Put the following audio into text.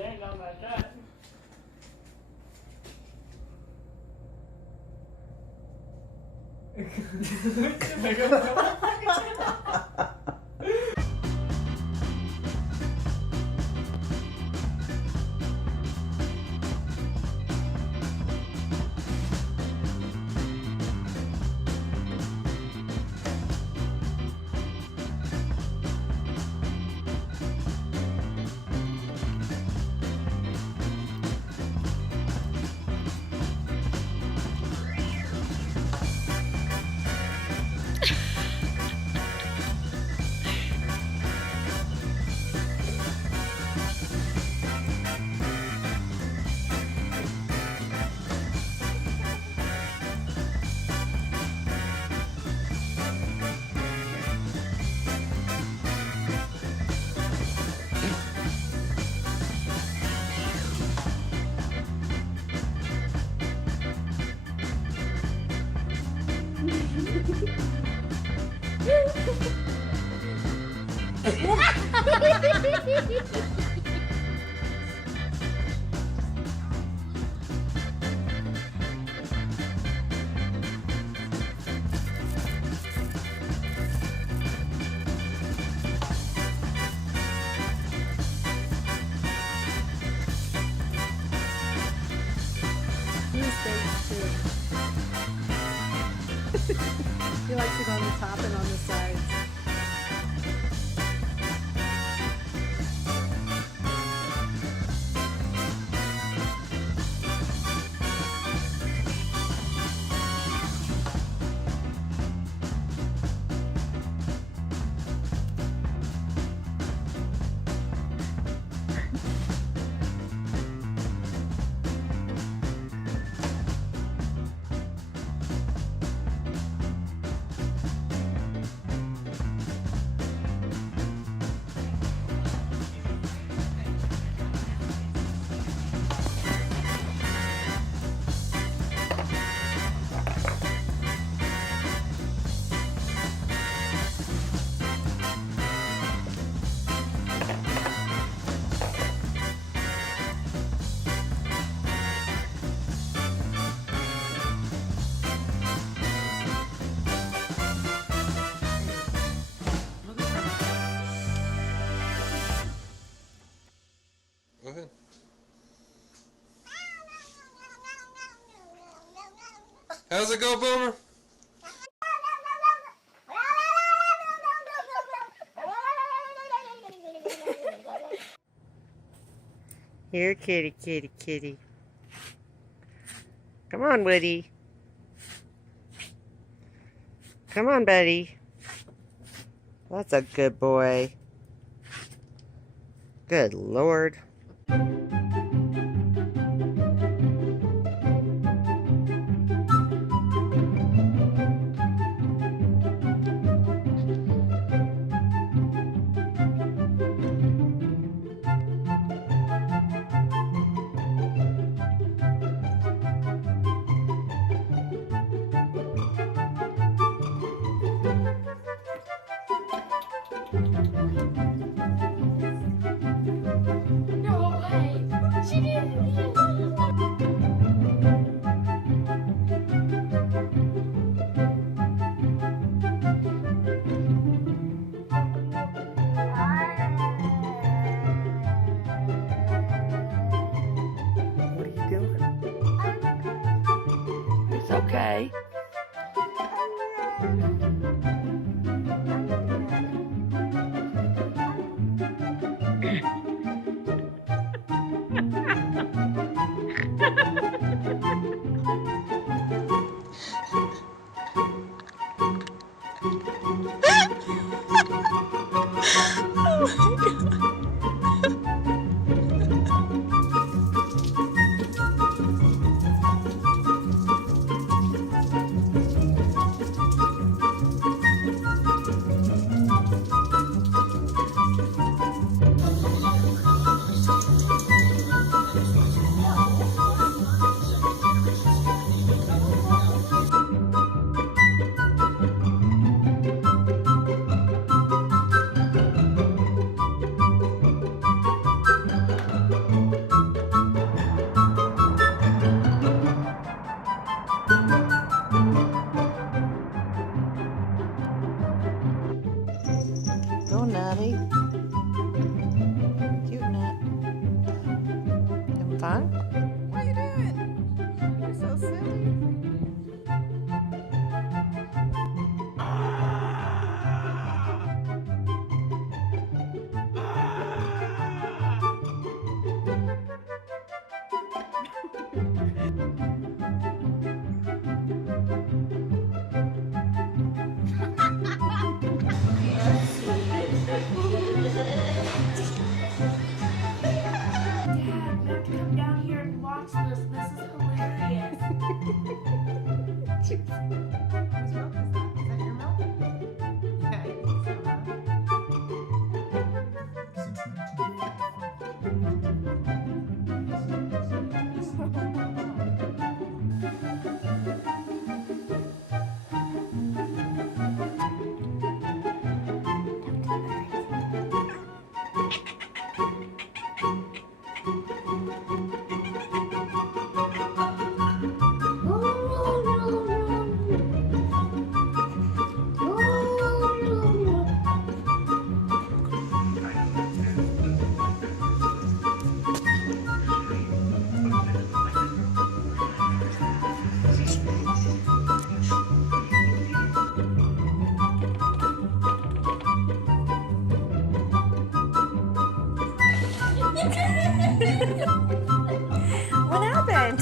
stand on my side. He likes it on the top and on the sides. Go ahead. How's it go, Boomer? Here, kitty, kitty, kitty. Come on, Woody. Come on, buddy. That's a good boy. Good Lord. No way. She didn't. What are you doing? It's okay. huh? What are you doing? You're so silly. Dad, you have to come down here and watch this. This is hilarious. Whose milk is that? Is that your milk? Yeah, I think so, huh? What happened?